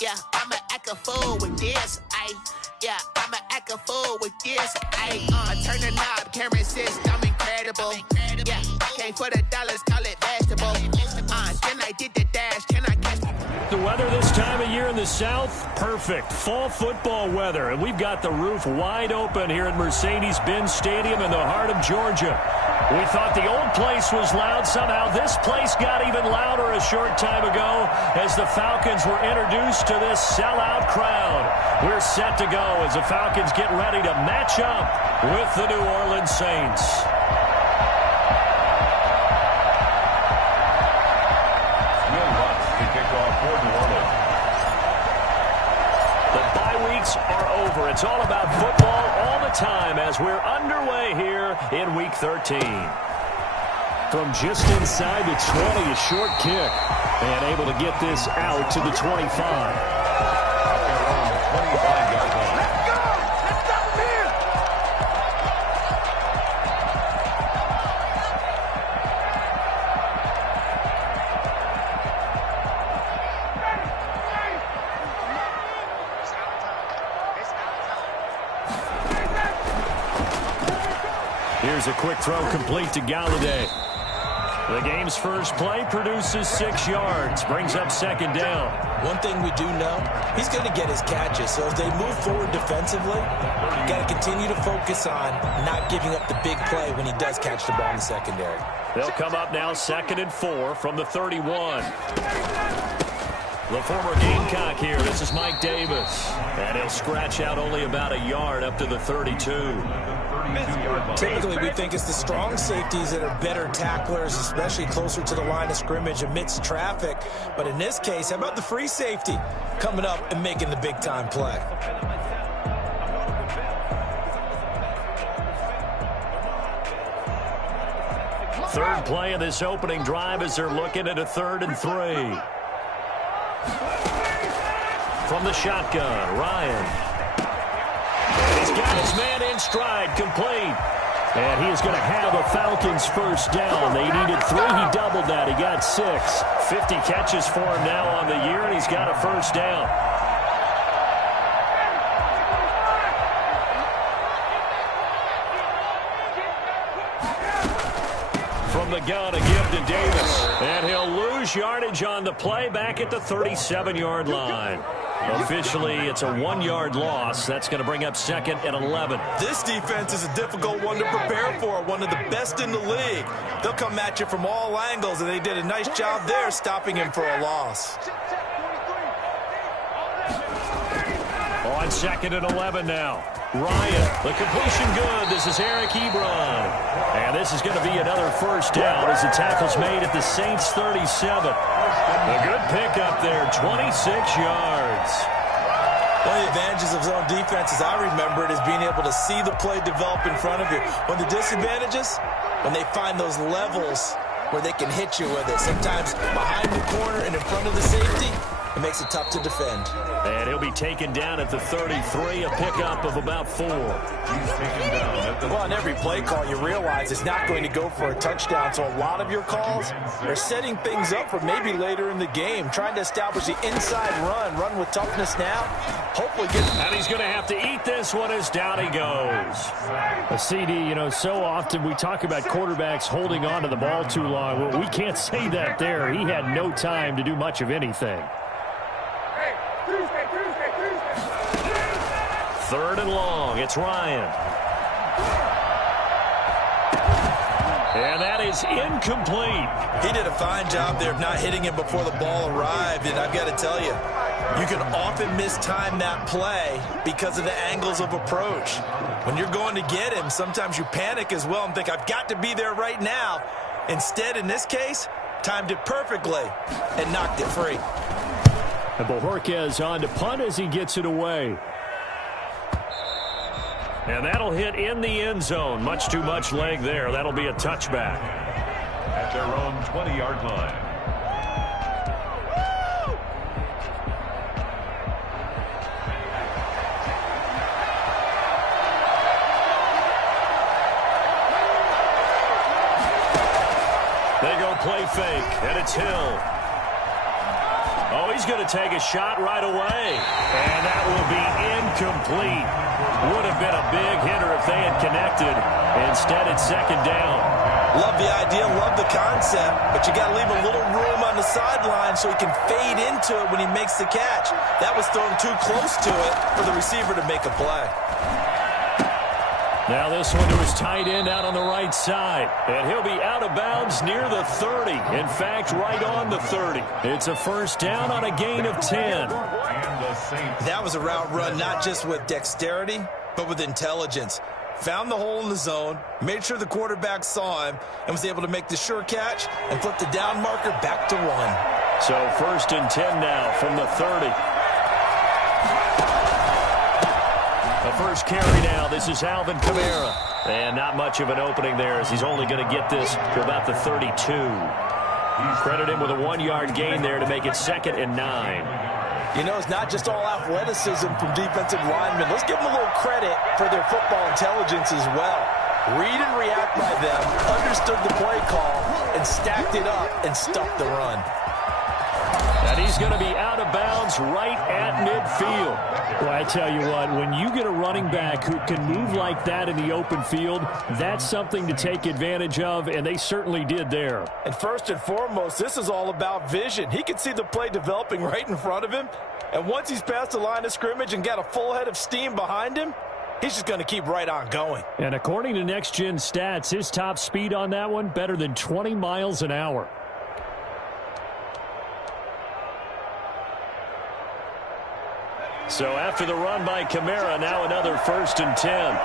Yeah, I'ma act a fool with this. Yeah, I'ma act a fool with this. I turn the knob, camera assist, I'm incredible. Yeah, came for the dollars, call it basketball. Then I did the dash, can I catch the weather this time of year in the South? Perfect. Fall football weather. And we've got the roof wide open here at Mercedes-Benz Stadium in the heart of Georgia. We thought the old place was loud. Somehow this place got even louder a short time ago as the Falcons were introduced to this sellout crowd. We're set to go as the Falcons get ready to match up with the New Orleans Saints. The bye weeks are over. It's all about football all the time as we're underway here in Week 13. From just inside the 20, a short kick. And able to get this out to the 25. Here's a quick throw complete to Galladay. The game's first play produces 6 yards, brings up second down. One thing we do know, he's going to get his catches. So as they move forward defensively, you got to continue to focus on not giving up the big play when he does catch the ball in the secondary. They'll come up now 2nd and 4 from the 31. The former Gamecock here. This is Mike Davis. And he'll scratch out only about a yard up to the 32. Typically, we think it's the strong safeties that are better tacklers, especially closer to the line of scrimmage amidst traffic. But in this case, how about the free safety coming up and making the big-time play? Third play of this opening drive as they're looking at a 3rd and 3. From the shotgun, Ryan. He's got his man in stride, complete. And he is going to have a Falcons first down. They needed 3. He doubled that. He got 6. 50 catches for him now on the year, and he's got a first down. From the gun, a give to Davis. And he'll lose yardage on the play back at the 37-yard line. Officially, it's a 1-yard loss. That's going to bring up 2nd and 11. This defense is a difficult one to prepare for, one of the best in the league. They'll come at you from all angles, and they did a nice job there stopping him for a loss. On 2nd and 11 now. Ryan, the completion good. This is Eric Ebron. And this is going to be another first down as the tackle's made at the Saints 37. A good pickup there, 26 yards. One of the advantages of zone defense, as I remember it, is being able to see the play develop in front of you. One of the disadvantages, when they find those levels where they can hit you with it. Sometimes behind the corner and in front of the safety, it makes it tough to defend. And he'll be taken down at the 33, a pickup of about 4. Well, on every play call, you realize it's not going to go for a touchdown. So a lot of your calls are setting things up for maybe later in the game, trying to establish the inside run with toughness now. Hopefully get. And he's going to have to eat this one as down he goes. A CD, you know, so often we talk about quarterbacks holding on to the ball too long. Well, we can't say that there. He had no time to do much of anything. 3rd and long. It's Ryan. And that is incomplete. He did a fine job there of not hitting him before the ball arrived. And I've got to tell you, you can often mistime that play because of the angles of approach. When you're going to get him, sometimes you panic as well and think, I've got to be there right now. Instead, in this case, timed it perfectly and knocked it free. And Bojorquez on to punt as he gets it away. And that'll hit in the end zone. Much too much leg there. That'll be a touchback. At their own 20-yard line. They go play fake, and it's Hill. Oh, he's going to take a shot right away. And that will be incomplete. Would have been a big hitter if they had connected. Instead, it's second down. Love the idea, love the concept, but you got to leave a little room on the sideline so he can fade into it when he makes the catch. That was thrown too close to it for the receiver to make a play. Now this one to his tight end out on the right side. And he'll be out of bounds near the 30. In fact, right on the 30. It's a first down on a gain of 10. That was a route run not just with dexterity, but with intelligence. Found the hole in the zone, made sure the quarterback saw him, and was able to make the sure catch and flip the down marker back to 1. So first and 10 now from the 30. The first carry now. This is Alvin Kamara. And not much of an opening there as he's only going to get this to about the 32. Credit him with a 1-yard gain there to make it second and 9. You know, it's not just all athleticism from defensive linemen. Let's give them a little credit for their football intelligence as well. Read and react by them, understood the play call, and stacked it up and stuffed the run. And he's going to be out of bounds right at midfield. Well, I tell you what, when you get a running back who can move like that in the open field, that's something to take advantage of, and they certainly did there. And first and foremost, this is all about vision. He can see the play developing right in front of him, and once he's past the line of scrimmage and got a full head of steam behind him, he's just going to keep right on going. And according to Next Gen Stats, his top speed on that one, better than 20 miles an hour. So after the run by Kamara, now another first and 10.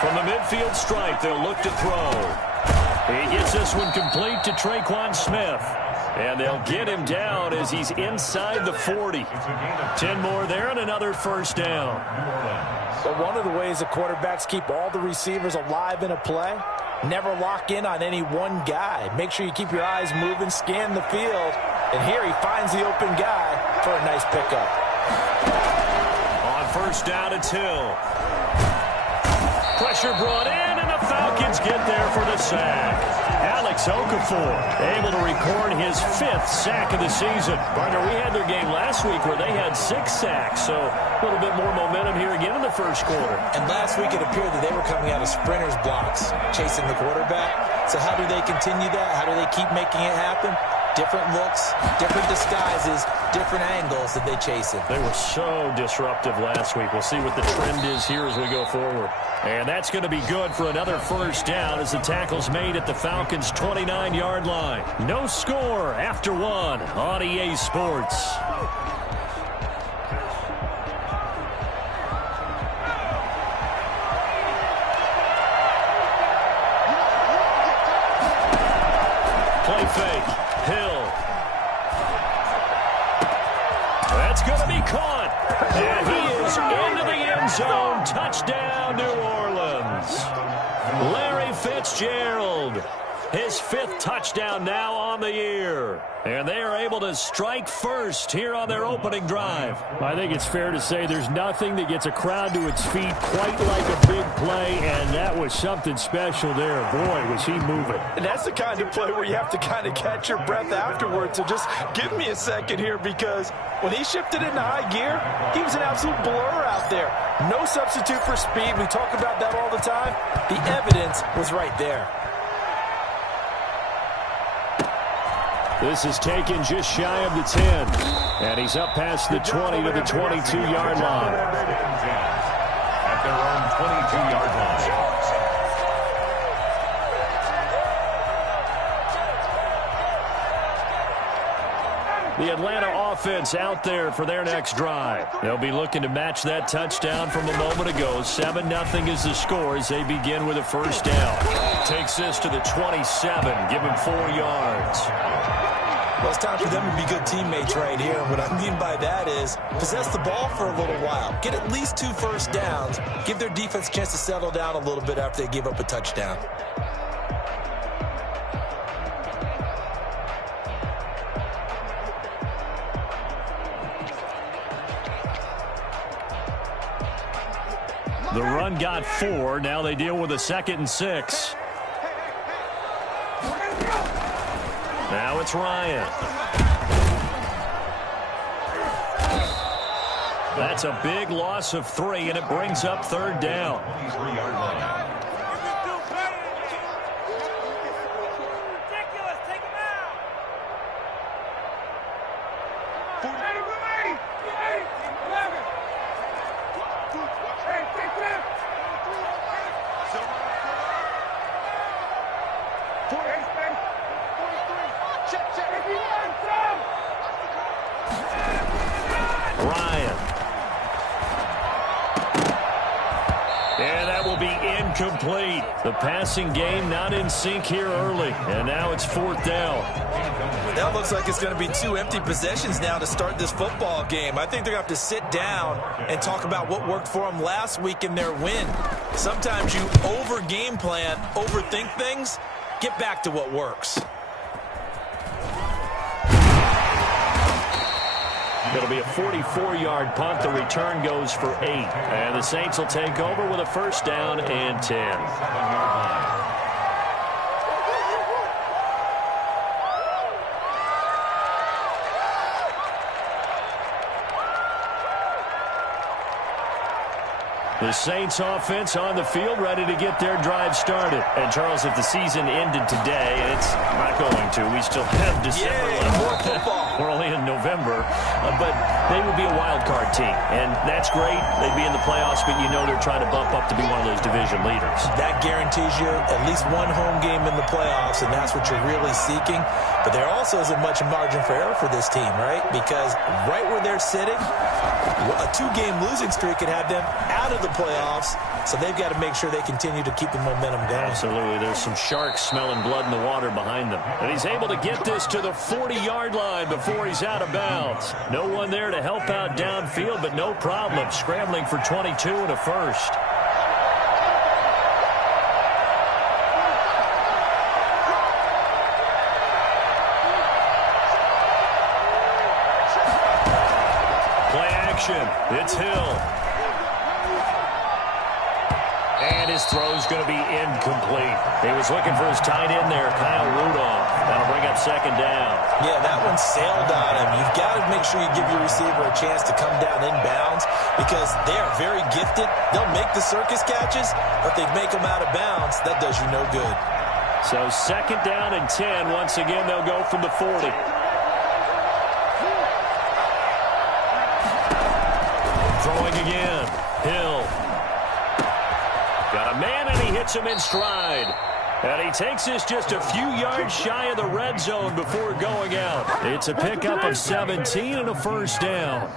From the midfield stripe, they'll look to throw. He gets this one complete to Traquan Smith. And they'll get him down as he's inside the 40. 10 more there and another first down. But one of the ways the quarterbacks keep all the receivers alive in a play, never lock in on any one guy. Make sure you keep your eyes moving, scan the field. And here he finds the open guy for a nice pickup. On first down, it's Hill. Pressure brought in, and the Falcons get there for the sack. Alex Okafor able to record his 5th sack of the season. Partner, we had their game last week where they had 6 sacks, so a little bit more momentum here again in the first quarter. And last week it appeared that they were coming out of sprinters blocks, chasing the quarterback. So how do they continue that? How do they keep making it happen? Different looks, different disguises, different angles that they chase it. They were so disruptive last week. We'll see what the trend is here as we go forward. And that's going to be good for another first down as the tackle's made at the Falcons' 29-yard line. No score after 1 on EA Sports. Play fake. Hill. That's going to be caught. And he is into the end zone. Touchdown, New Orleans. Larry Fitzgerald. His 5th touchdown now on the year. And they are able to strike first here on their opening drive. I think it's fair to say there's nothing that gets a crowd to its feet quite like a big play, and that was something special there. Boy, was he moving. And that's the kind of play where you have to kind of catch your breath afterwards. So just give me a second here, because when he shifted into high gear, he was an absolute blur out there. No substitute for speed. We talk about that all the time. The evidence was right there. This is taken just shy of the 10. And he's up past the 20 to the 22-yard line. At their own 22-yard line. The Atlanta offense out there for their next drive. They'll be looking to match that touchdown from a moment ago. 7-0 is the score as they begin with a first down. Takes this to the 27. Give him 4 yards. Well, it's time for them to be good teammates right here. What I mean by that is possess the ball for a little while. Get at least 2 first downs. Give their defense a chance to settle down a little bit after they give up a touchdown. The run got 4. Now they deal with a 2nd and 6. Now it's Ryan. That's a big loss of 3, and it brings up 3rd down. 23-yard line. Incomplete. The passing game not in sync here early, and now it's 4th down. That looks like it's going to be 2 empty possessions now to start this football game. I think they're going to have to sit down and talk about what worked for them last week in their win. Sometimes you over-game plan, overthink things. Get back to what works. It'll be a 44-yard punt. The return goes for 8. And the Saints will take over with a 1st down and 10. The Saints offense on the field, ready to get their drive started. And, Charles, if the season ended today, it's not going to. We still have December left. More football. We're only in November. But they would be a wild card team. And that's great. They'd be in the playoffs, but you know they're trying to bump up to be one of those division leaders. That guarantees you at least one home game in the playoffs, and that's what you're really seeking. But there also isn't much margin for error for this team, right? Because right where they're sitting, a 2-game losing streak could have them out of the playoffs, so they've got to make sure they continue to keep the momentum going. Absolutely. There's some sharks smelling blood in the water behind them. And he's able to get this to the 40-yard line before he's out of bounds. No one there to help out downfield, but no problem. Scrambling for 22 and a 1st. Play action. It's Hill. And his throw's going to be incomplete. He was looking for his tight end there, Kyle Rudolph. That'll bring up 2nd down. Yeah, that one sailed on him. You've got to make sure you give your receiver a chance to come down inbounds because they are very gifted. They'll make the circus catches, but if they make them out of bounds, that does you no good. So 2nd down and 10. Once again, they'll go from the 40. Throwing again. Hill. Got a man, and he hits him in stride. And he takes this just a few yards shy of the red zone before going out. It's a pickup of 17 and a 1st down.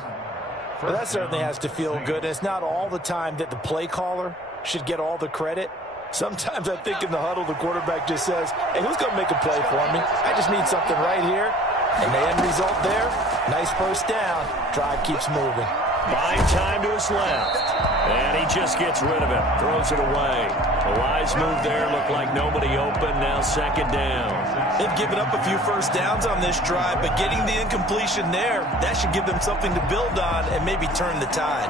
Well, that certainly has to feel good. It's not all the time that the play caller should get all the credit. Sometimes I think in the huddle, the quarterback just says, hey, who's going to make a play for me? I just need something right here. And the end result there, nice 1st down. Drive keeps moving. Buying time to his left. And he just gets rid of it. Throws it away. A wise move there. Looked like nobody open. Now 2nd down. They've given up a few 1st downs on this drive, but getting the incompletion there, that should give them something to build on and maybe turn the tide.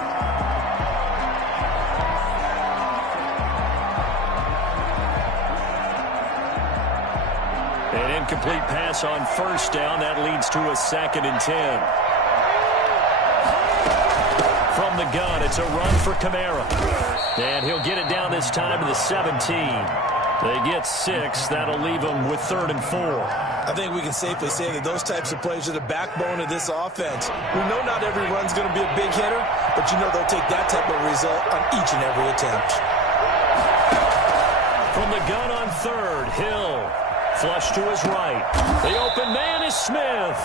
An incomplete pass on 1st down. That leads to a 2nd and 10. From the gun, it's a run for Kamara. And he'll get it down this time to the 17. They get 6. That'll leave them with 3rd and 4. I think we can safely say that those types of plays are the backbone of this offense. We know not every run's going to be a big hitter, but you know they'll take that type of result on each and every attempt. From the gun on 3rd, Hill. Flush to his right. The open man is Smith.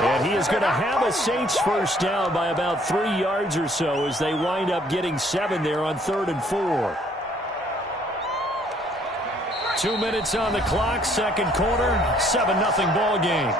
And he is going to have a Saints 1st down by about 3 yards or so as they wind up getting 7 there on 3rd and 4. 2 minutes on the clock, 2nd quarter, 7-0 ball game.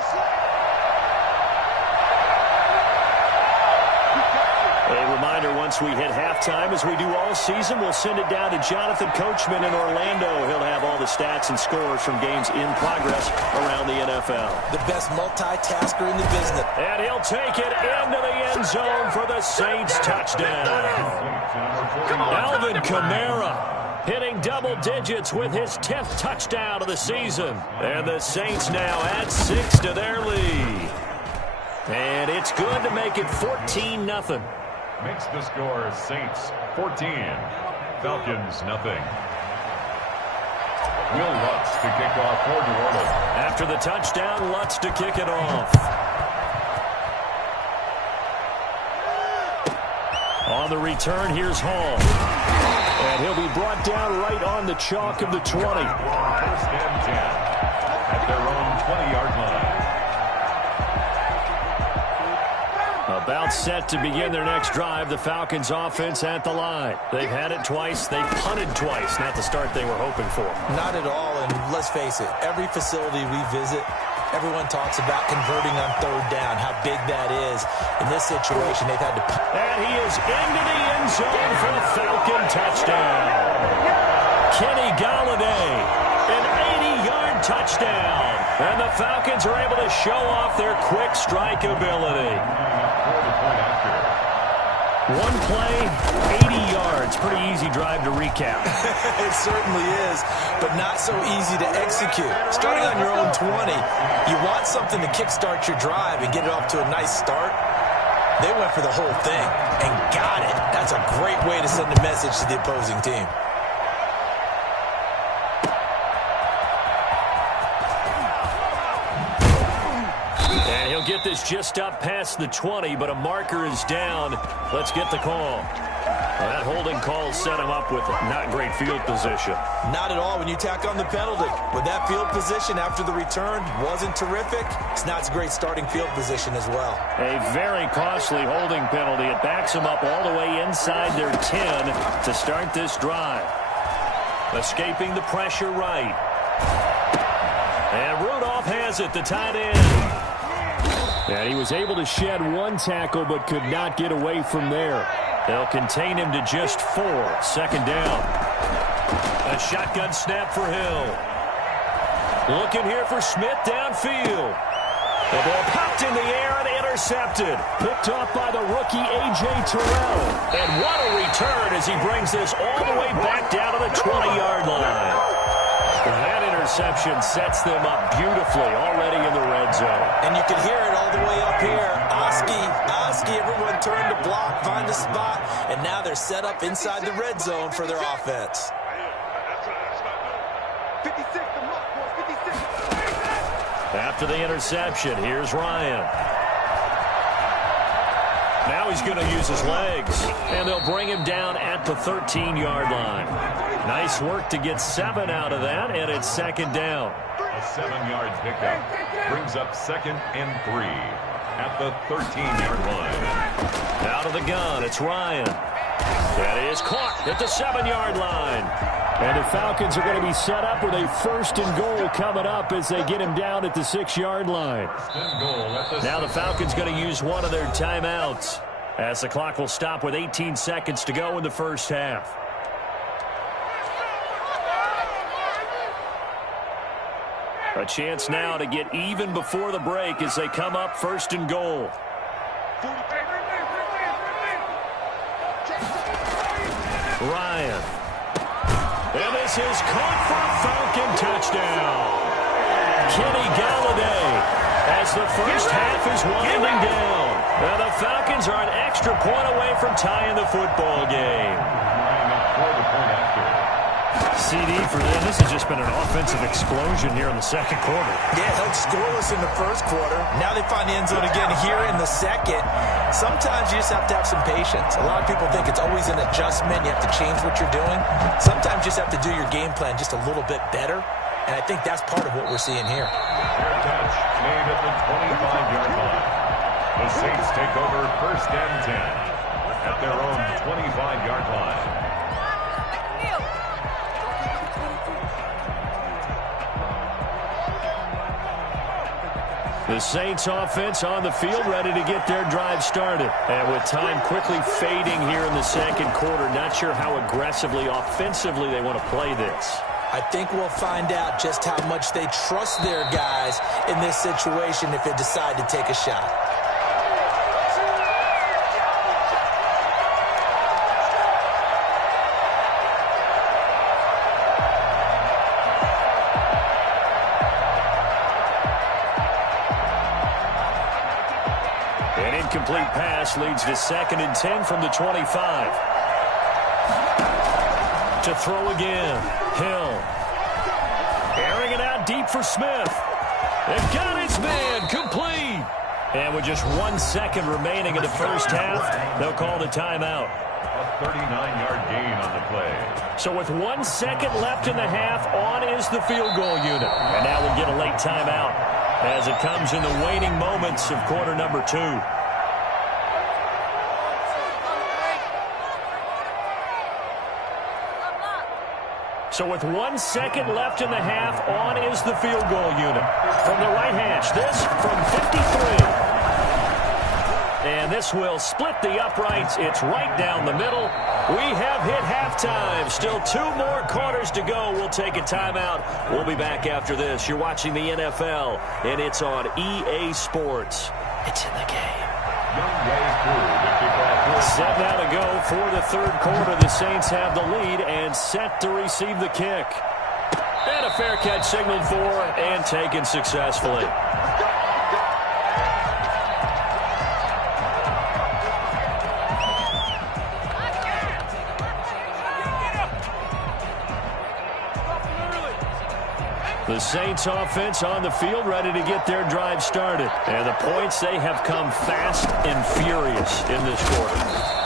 A reminder, once we hit halftime, as we do all season, we'll send it down to Jonathan Coachman in Orlando. He'll have all the stats and scores from games in progress around the NFL. The best multitasker in the business. And he'll take it into the end zone for the Saints touchdown. Alvin Kamara hitting double digits with his 10th touchdown of the season. And the Saints now add 6 to their lead. And it's good to make it 14-0. Makes the score Saints 14, Falcons nothing. Will Lutz to kick off for New Orleans. After the touchdown, Lutz to kick it off. On the return, here's Hall. And he'll be brought down right on the chalk of the 20. First and 10 at their own 20-yard line. About set to begin their next drive, the Falcons offense at the line. They've had it twice. They've punted twice. Not the start they were hoping for. Not at all, and let's face it, every facility we visit, everyone talks about converting on third down, how big that is. In this situation, they've had to... And he is into the end zone for a Falcon touchdown. Kenny Galladay, an 80-yard touchdown. And the Falcons are able to show off their quick strike ability. One play, 80 yards. Pretty easy drive to recap. It certainly is, but not so easy to execute. Starting on your own 20, you want something to kickstart your drive and get it off to a nice start. They went for the whole thing and got it. That's a great way to send a message to the opposing team. Get this just up past the 20, but a marker is down. Let's get the call. Well, that holding call set him up with not great field position. Not at all when you tack on the penalty. With that field position after the return wasn't terrific, it's not a great starting field position as well. A very costly holding penalty. It backs them up all the way inside their 10 to start this drive. Escaping the pressure right. And Rudolph has it, the tight end. And he was able to shed one tackle but could not get away from there. They'll contain him to just 4. Second down. A shotgun snap for Hill. Looking here for Smith downfield. The ball popped in the air and intercepted. Picked off by the rookie A.J. Terrell. And what a return as he brings this all the way back down to the 20-yard line. That interception sets them up beautifully already in the red zone. And you can hear it all the way up here. Oski, everyone turned to block, find a spot, and now they're set up inside the red zone for their offense. After the interception, here's Ryan. Now he's going to use his legs, and they'll bring him down at the 13-yard line. Nice work to get 7 out of that, and it's second down. A 7-yard pickup brings up 2nd and 3 at the 13-yard line. Out of the gun, it's Ryan. That is caught at the 7-yard line. And the Falcons are going to be set up with a 1st and goal coming up as they get him down at the 6-yard line. Now the Falcons going to use one of their timeouts as the clock will stop with 18 seconds to go in the first half. A chance now to get even before the break as they come up 1st and goal. Ryan. And this is caught for a Falcon touchdown. Kenny Galladay as the first half is winding down. Now the Falcons are an extra point away from tying the football game. CD for them. This has just been an offensive explosion here in the second quarter. Yeah, held scoreless in the first quarter. Now they find the end zone again here in the second. Sometimes you just have to have some patience. A lot of people think it's always an adjustment. You have to change what you're doing. Sometimes you just have to do your game plan just a little bit better. And I think that's part of what we're seeing here. Fair catch made at the 25-yard line. The Saints take over 1st and 10 at their own 25-yard line. The Saints offense on the field ready to get their drive started. And with time quickly fading here in the second quarter, not sure how aggressively, offensively they want to play this. I think we'll find out just how much they trust their guys in this situation if they decide to take a shot. An incomplete pass leads to 2nd and 10 from the 25. To throw again. Hill. Airing it out deep for Smith. They've got his man. Complete. And with just 1 second remaining in the first half, they'll call the timeout. A 39-yard gain on the play. So with 1 second left in the half, on is the field goal unit. And now we'll get a late timeout as it comes in the waning moments of quarter number 2. So with 1 second left in the half, on is the field goal unit. From the right hash, this from 53. And this will split the uprights. It's right down the middle. We have hit halftime. Still 2 more quarters to go. We'll take a timeout. We'll be back after this. You're watching the NFL, and it's on EA Sports. It's in the game. 7 now to go for the 3rd quarter. The Saints have the lead and set to receive the kick. And a fair catch signaled for and taken successfully. The Saints offense on the field, ready to get their drive started. And the points, they have come fast and furious in this quarter.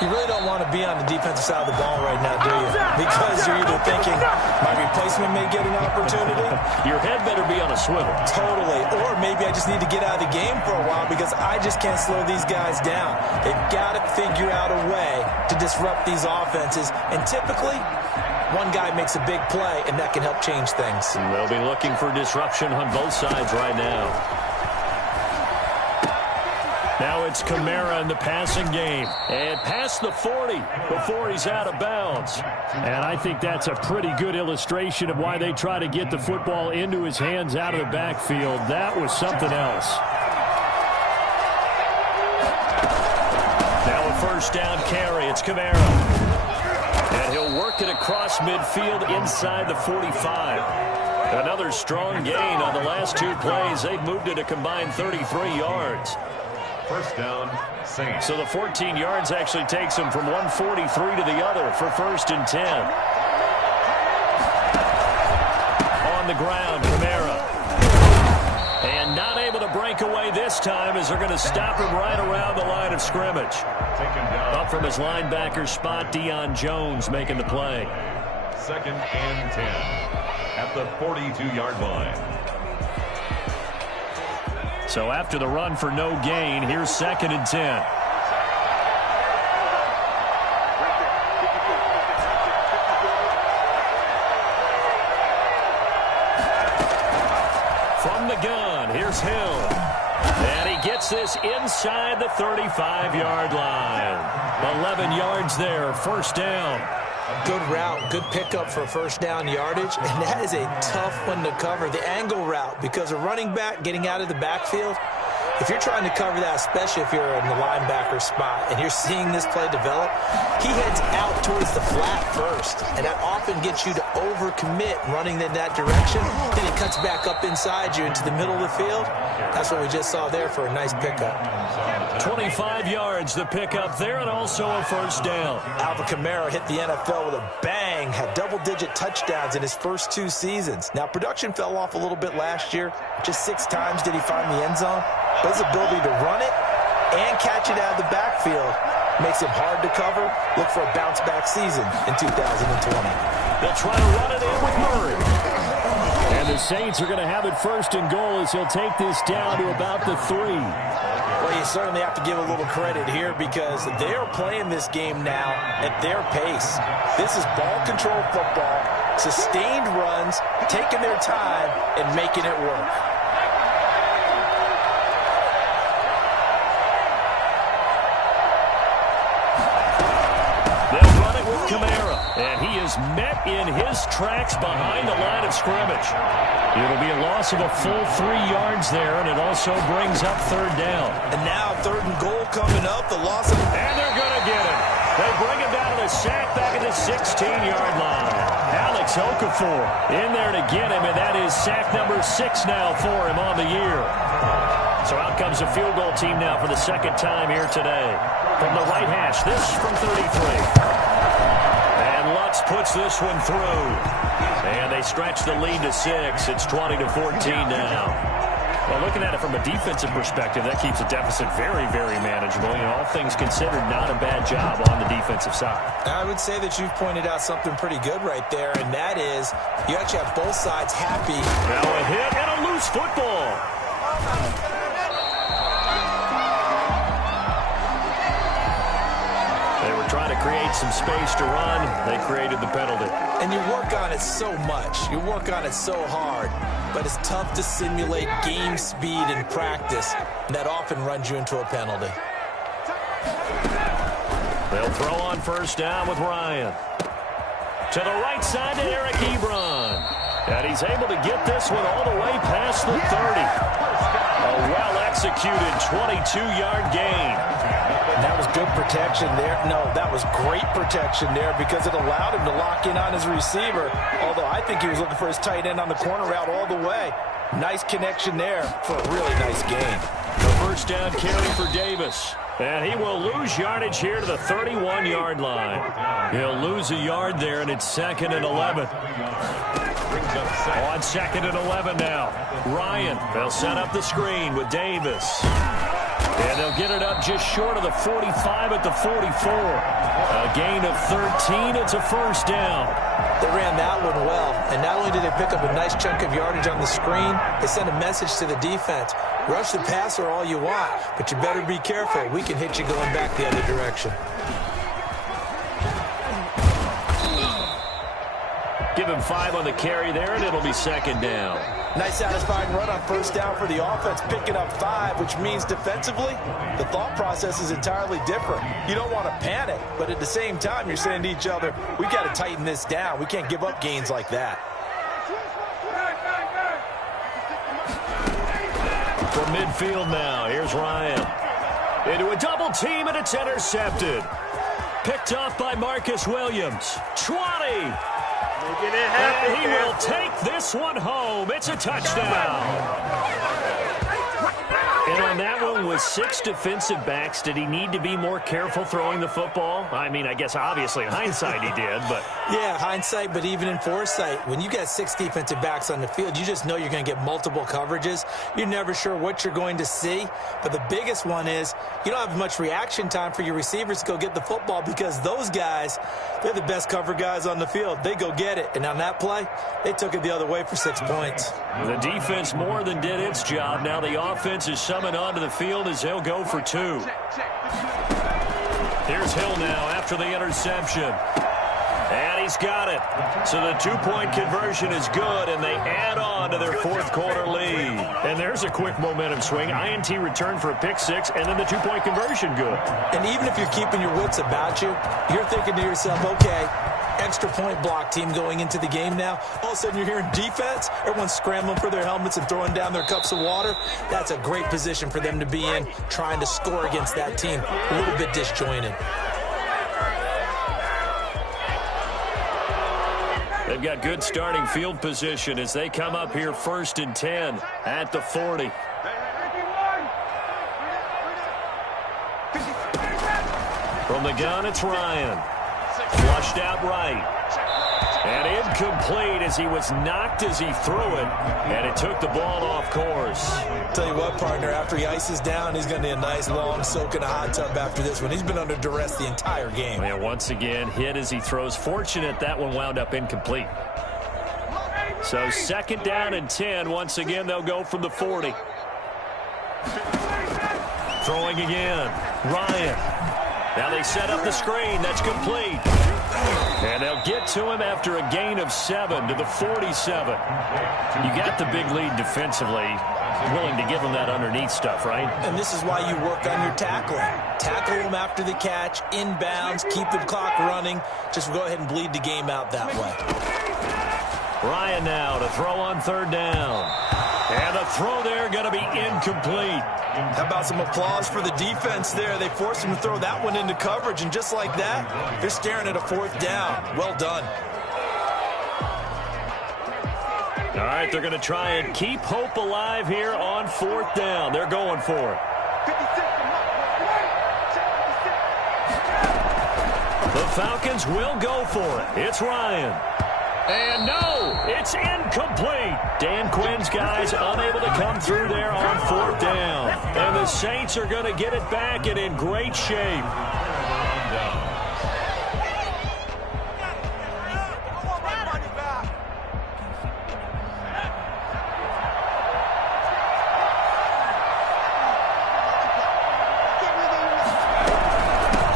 You really don't want to be on the defensive side of the ball right now, do you? Because you're either thinking, my replacement may get an opportunity. Your head better be on a swivel. Totally. Or maybe I just need to get out of the game for a while because I just can't slow these guys down. They've got to figure out a way to disrupt these offenses. And typically, one guy makes a big play, and that can help change things. And they'll be looking for disruption on both sides right now. Now it's Kamara in the passing game. And past the 40 before he's out of bounds. And I think that's a pretty good illustration of why they try to get the football into his hands out of the backfield. That was something else. Now a first down carry. It's Kamara. And he'll work it across midfield inside the 45. Another strong gain on the last 2 plays. They've moved it a combined 33 yards. First down, Saints. So the 14 yards actually takes him from 143 to the other for 1st and 10. On the ground, Kamara. And not able to break away this time as they're going to stop him right around the line of scrimmage. Up from his linebacker spot, Deion Jones making the play. 2nd and 10 at the 42-yard line. So after the run for no gain, here's 2nd and 10. From the gun, here's Hill. And he gets this inside the 35-yard line. 11 yards there, 1st down. Good route, good pickup for first down yardage, and that is a tough one to cover, the angle route, because a running back getting out of the backfield, if you're trying to cover that, especially if you're in the linebacker spot and you're seeing this play develop, he heads out towards the flat first, and that often gets you to overcommit running in that direction. Then he cuts back up inside you into the middle of the field. That's what we just saw there for a nice pickup. 25 yards, the pickup there, and also a first down. Alvin Kamara hit the NFL with a bang, had double-digit touchdowns in his first 2 seasons. Now, production fell off a little bit last year. Just 6 times did he find the end zone. But his ability to run it and catch it out of the backfield makes him hard to cover. Look for a bounce-back season in 2020. They'll try to run it in with Murray. And the Saints are going to have it 1st and goal as he'll take this down to about the 3. Well, you certainly have to give a little credit here because they are playing this game now at their pace. This is ball control football, sustained runs, taking their time, and making it work. They'll run it with Kamara, and he is met in his tracks behind the line of scrimmage. It'll be a loss of a full 3 yards there, and it also brings up 3rd down. And now 3rd and goal coming up, the loss of... And they're going to get him. They bring him down to sack back at the 16-yard line. Alex Okafor in there to get him, and that is sack number 6 now for him on the year. So out comes a field goal team now for the second time here today. From the right hash, this from 33. And Lutz puts this one through. And they stretch the lead to 6. It's 20-14 now. Well, looking at it from a defensive perspective, that keeps the deficit very, very manageable. You know, all things considered, not a bad job on the defensive side. I would say that you've pointed out something pretty good right there, and that is you actually have both sides happy. Now a hit and a loose football. They were trying to create some space to run. They created the penalty. And you work on it so much. You work on it so hard. But it's tough to simulate game speed in practice. And that often runs you into a penalty. They'll throw on first down with Ryan. To the right side to Eric Ebron. And he's able to get this one all the way past the 30. A well-executed 22-yard gain. That was good protection there. No, that was great protection there because it allowed him to lock in on his receiver. Although I think he was looking for his tight end on the corner route all the way. Nice connection there for a really nice gain. The first down carry for Davis. And he will lose yardage here to the 31-yard line. He'll lose a yard there, and it's 2nd and 11. On 2nd and 11 now. Ryan, they'll set up the screen with Davis. And they'll get it up just short of the 45 at the 44. A gain of 13. It's a first down. They ran that one well. And not only did they pick up a nice chunk of yardage on the screen, they sent a message to the defense. Rush the passer all you want, but you better be careful. We can hit you going back the other direction. Give him 5 on the carry there, and it'll be 2nd down. Nice satisfying run on first down for the offense, picking up 5, which means defensively, the thought process is entirely different. You don't want to panic, but at the same time, you're saying to each other, we've got to tighten this down. We can't give up gains like that. From midfield now, here's Ryan. Into a double team, and it's intercepted. Picked off by Marcus Williams. 20. And he will take this one home. It's a touchdown. And on that one, with 6 defensive backs, did he need to be more careful throwing the football? I mean, I guess obviously in hindsight he did, but... Yeah, hindsight, but even in foresight, when you got 6 defensive backs on the field, you just know you're going to get multiple coverages. You're never sure what you're going to see. But the biggest one is you don't have much reaction time for your receivers to go get the football because those guys, they're the best cover guys on the field. They go get it. And on that play, they took it the other way for 6 points. The defense more than did its job. Now the offense is summoned onto the field as they'll go for 2. Here's Hill now after the interception. And he's got it. So the 2-point conversion is good, and they add on to their 4th quarter lead. And there's a quick momentum swing. INT return for a pick 6, and then the 2-point conversion good. And even if you're keeping your wits about you, you're thinking to yourself, okay, extra point block team going into the game now. All of a sudden you're hearing defense. Everyone's scrambling for their helmets and throwing down their cups of water. That's a great position for them to be in, trying to score against that team. A little bit disjointed. They've got good starting field position as they come up here 1st and 10 at the 40. From the gun, it's Ryan. Flushed out right. And incomplete as he was knocked as he threw it. And it took the ball off course. Tell you what, partner, after he ices down, he's going to need a nice long soak in a hot tub after this one. He's been under duress the entire game. And once again, hit as he throws. Fortunate that one wound up incomplete. So 2nd down and 10. Once again, they'll go from the 40. Throwing again. Ryan. Now they set up the screen. That's complete. And they'll get to him after a gain of 7 to the 47. You got the big lead defensively. Willing to give him that underneath stuff, right? And this is why you work on your tackling. Tackle him after the catch, inbounds, keep the clock running. Just go ahead and bleed the game out that way. Ryan now to throw on 3rd down. And the throw there going to be incomplete. How about some applause for the defense there? They forced him to throw that one into coverage, and just like that, they're staring at a 4th down. Well done. All right, they're going to try and keep hope alive here on 4th down. They're going for it. The Falcons will go for it. It's Ryan. And no, it's incomplete. Dan Quinn's guys unable to come through there on 4th down. And the Saints are going to get it back and in great shape.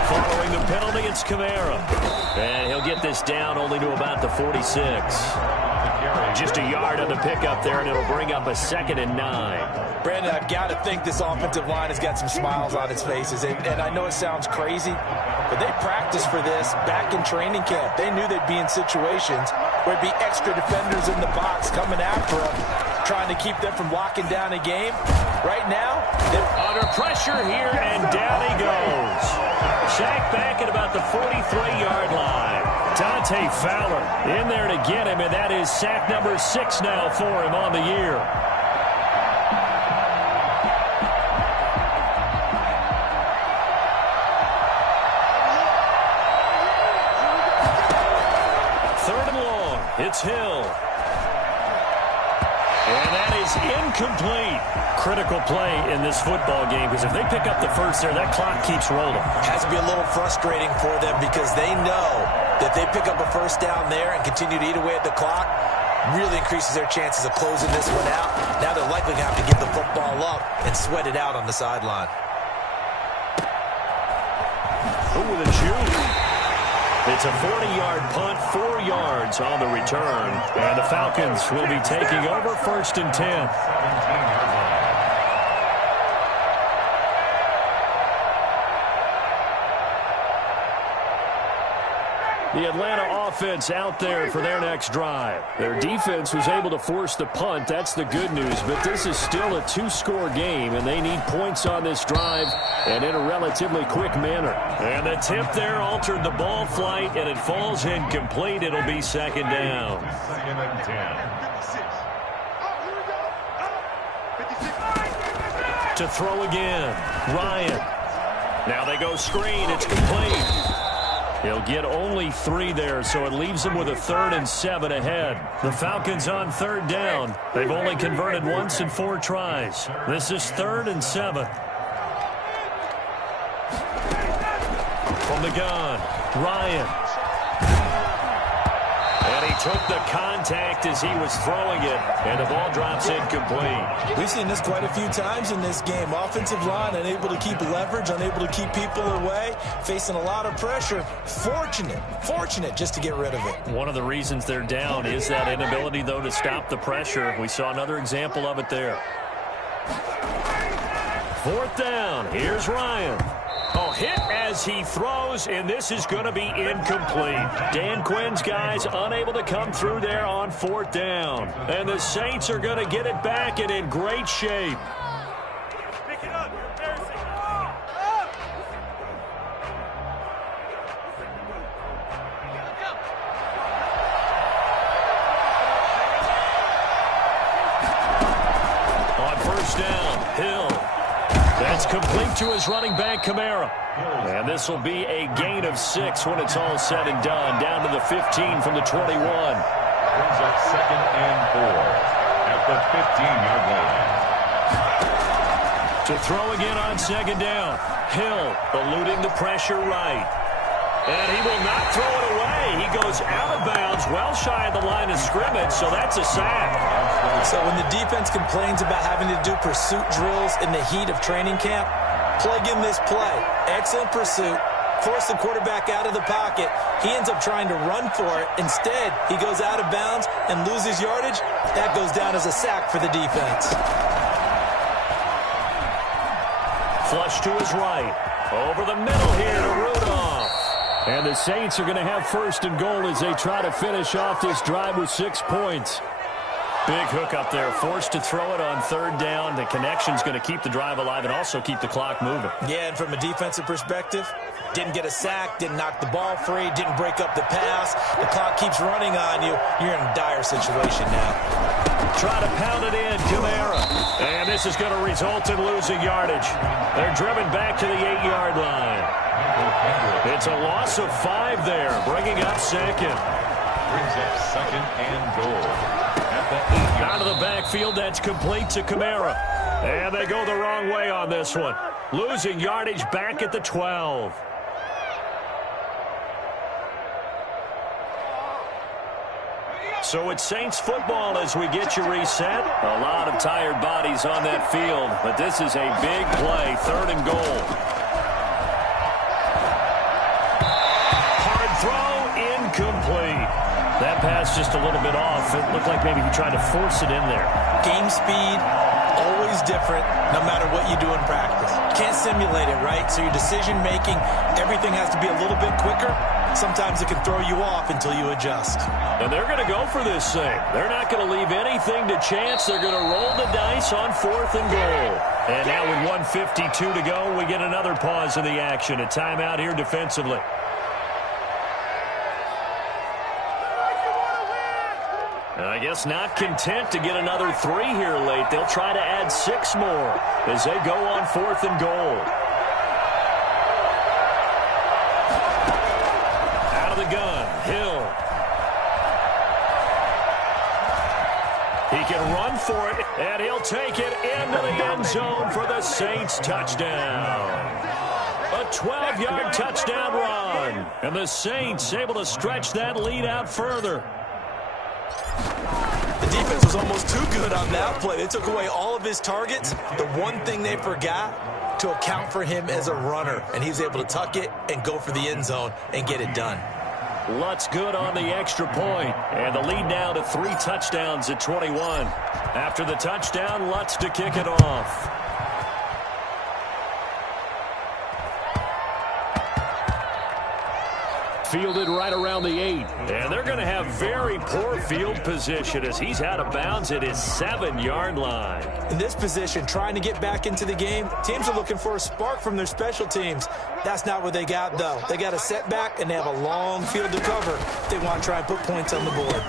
Following the penalty, it's Kamara. And he'll get this down only to about the 46. Just a yard on the pickup there, and it'll bring up a 2nd and 9. Brandon, I've got to think this offensive line has got some smiles on its faces. And I know it sounds crazy, but they practiced for this back in training camp. They knew they'd be in situations where there'd be extra defenders in the box coming after them, trying to keep them from locking down a game. Right now, they're under pressure here, and down he goes. Sacked back at about the 43-yard line. Dante Fowler in there to get him, and that is sack number 6 now for him on the year. Third and long. It's Hill. And that is incomplete. Critical play in this football game, because if they pick up the first there, that clock keeps rolling. Has to be a little frustrating for them because they know that they pick up a first down there and continue to eat away at the clock, really increases their chances of closing this one out. Now they're likely going to have to give the football up and sweat it out on the sideline. Ooh, the juke. It's a 40-yard punt, 4 yards on the return. And the Falcons will be taking over 1st and 10. The Atlanta offense out there for their next drive. Their defense was able to force the punt. That's the good news. But this is still a 2-score game, and they need points on this drive and in a relatively quick manner. And the tip there altered the ball flight, and it falls incomplete. It'll be 2nd down. 2nd and 10. To throw again, Ryan. Now they go screen. It's complete. He'll get only 3 there, so it leaves him with a 3rd and 7 ahead. The Falcons on 3rd down. They've only converted once in 4 tries. This is 3rd and 7. From the gun, Ryan. And he took the contact as he was throwing it, and the ball drops incomplete. We've seen this quite a few times in this game. Offensive line unable to keep leverage, unable to keep people away, facing a lot of pressure. Fortunate just to get rid of it. One of the reasons they're down is that inability, though, to stop the pressure. We saw another example of it there. 4th down. Here's Ryan. Oh, hit as he throws, and this is going to be incomplete. Dan Quinn's guys unable to come through there on 4th down. And the Saints are going to get it back and in great shape. Pick it up. On 1st down, Hill. That's complete to his running back, Kamara. And this will be a gain of 6 when it's all said and done. Down to the 15 from the 21. Brings up 2nd and 4 at the 15-yard line. To throw again on 2nd down. Hill eluding the pressure right. And he will not throw it away. He goes out of bounds, well shy of the line of scrimmage, so that's a sack. So when the defense complains about having to do pursuit drills in the heat of training camp, plug in this play. Excellent pursuit. Force the quarterback out of the pocket. He ends up trying to run for it. Instead, he goes out of bounds and loses yardage. That goes down as a sack for the defense. Flush to his right. Over the middle here to Rudolph. And the Saints are going to have 1st and goal as they try to finish off this drive with 6 points. Big hook up there, forced to throw it on 3rd down. The connection's going to keep the drive alive and also keep the clock moving. Yeah, and from a defensive perspective, didn't get a sack, didn't knock the ball free, didn't break up the pass. The clock keeps running on you. You're in a dire situation now. try to pound it in. Kamara. And this is going to result in losing yardage. They're driven back to the 8-yard line. It's a loss of 5 there, bringing up second. Brings up second and goal. At the 8-yard line. Out of the backfield, that's complete to Kamara. And they go the wrong way on this one. Losing yardage back at the 12. So it's Saints football as we get you reset. A lot of tired bodies on that field, but this is a big play, 3rd and goal. Hard throw, incomplete. That pass just a little bit off. It looked like maybe he tried to force it in there. Game speed, always different, no matter what you do in practice. Can't simulate it, right? So your decision-making, everything has to be a little bit quicker. Sometimes it can throw you off until you adjust. And they're going to go for this thing. They're not going to leave anything to chance. They're going to roll the dice on 4th and goal. And now with 1:52 to go, we get another pause in the action. A timeout here defensively. I guess not content to get another 3 here late. They'll try to add 6 more as they go on 4th and goal. Out of the gun, Hill. He can run for it, and he'll take it into the end zone for the Saints touchdown. A 12-yard touchdown run, and the Saints able to stretch that lead out further. The defense was almost too good on that play. They took away all of his targets. The one thing they forgot, to account for him as a runner, and he was able to tuck it and go for the end zone and get it done. Lutz good on the extra point, and the lead now to 3 touchdowns at 21. After the touchdown, Lutz to kick it off. Fielded right around the 8, and they're going to have very poor field position as he's out of bounds at his 7-yard line. In this position, trying to get back into the game, teams are looking for a spark from their special teams. That's not what they got, though. They got a setback, and they have a long field to cover if they want to try and put points on the board.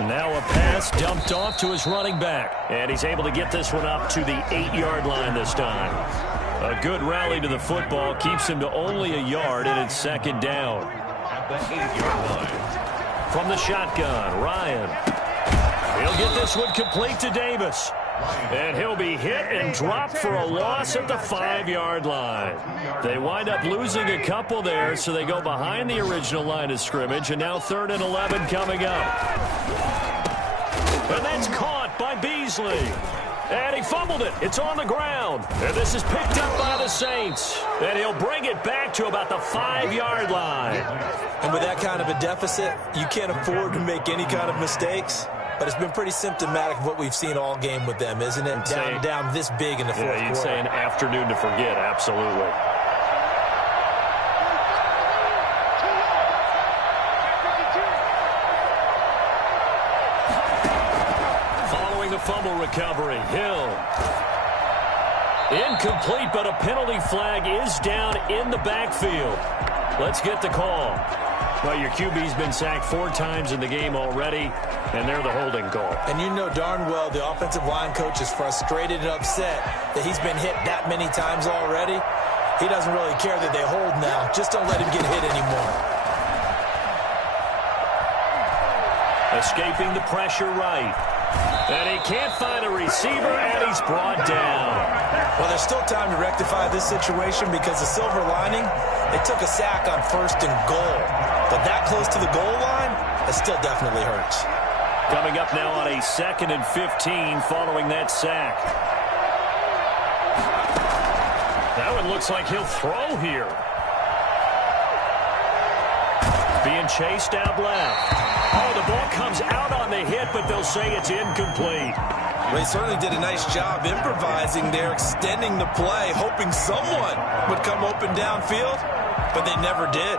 Now a pass dumped off to his running back, and he's able to get this one up to the 8-yard line this time. A good rally to the football keeps him to only a yard, and it's 2nd down. The 8-yard line. From the shotgun, Ryan. He'll get this one complete to Davis. And he'll be hit and dropped for a loss at the 5-yard line. They wind up losing a couple there, so they go behind the original line of scrimmage, and now 3rd and 11 coming up. And that's caught by Beasley. And he fumbled it. It's on the ground. And this is picked up by the Saints. And he'll bring it back to about the 5-yard line. And with that kind of a deficit, you can't afford to make any kind of mistakes. But it's been pretty symptomatic of what we've seen all game with them, isn't it? Down this big in the fourth quarter. You'd say an afternoon to forget, absolutely. Fumble recovery. Hill. Incomplete, but a penalty flag is down in the backfield. Let's get the call. Well, your QB's been sacked 4 times in the game already, and they're the holding call. And you know darn well the offensive line coach is frustrated and upset that he's been hit that many times already. He doesn't really care that they hold now. Just don't let him get hit anymore. Escaping the pressure right. And he can't find a receiver, and he's brought down. Well, there's still time to rectify this situation because the silver lining, they took a sack on 1st and goal. But that close to the goal line, it still definitely hurts. Coming up now on a 2nd and 15 following that sack. That one looks like he'll throw here. Being chased out left. Oh, the ball comes out on the hit, but they'll say it's incomplete. Well, he certainly did a nice job improvising there, extending the play, hoping someone would come open downfield, but they never did.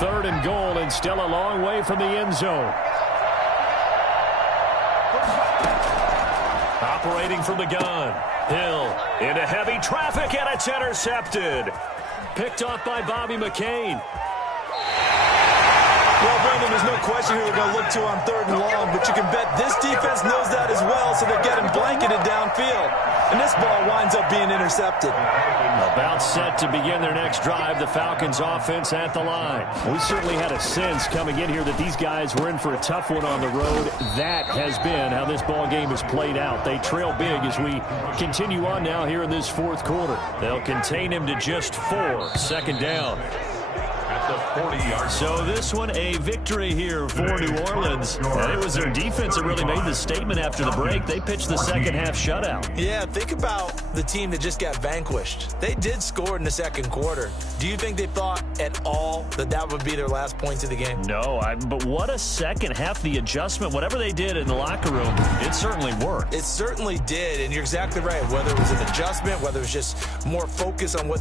Third and goal, and still a long way from the end zone. Operating from the gun. Hill into heavy traffic, and it's intercepted. Picked off by Bobby McCain. Well, Brandon, there's no question who they're going to look to on 3rd and long, but you can bet this defense knows that as well, so they're getting blanketed downfield. And this ball winds up being intercepted. About set to begin their next drive, the Falcons offense at the line. We certainly had a sense coming in here that these guys were in for a tough one on the road. That has been how this ball game has played out. They trail big as we continue on now here in this 4th quarter. They'll contain him to just 4. 2nd down. So this one, a victory here for New Orleans. And it was their defense that really made the statement after the break. They pitched the second half shutout. Yeah, think about the team that just got vanquished. They did score in the 2nd quarter. Do you think they thought at all that that would be their last points of the game? No, but what a second half. The adjustment, whatever they did in the locker room, it certainly worked. It certainly did, and you're exactly right. Whether it was an adjustment, whether it was just more focus on what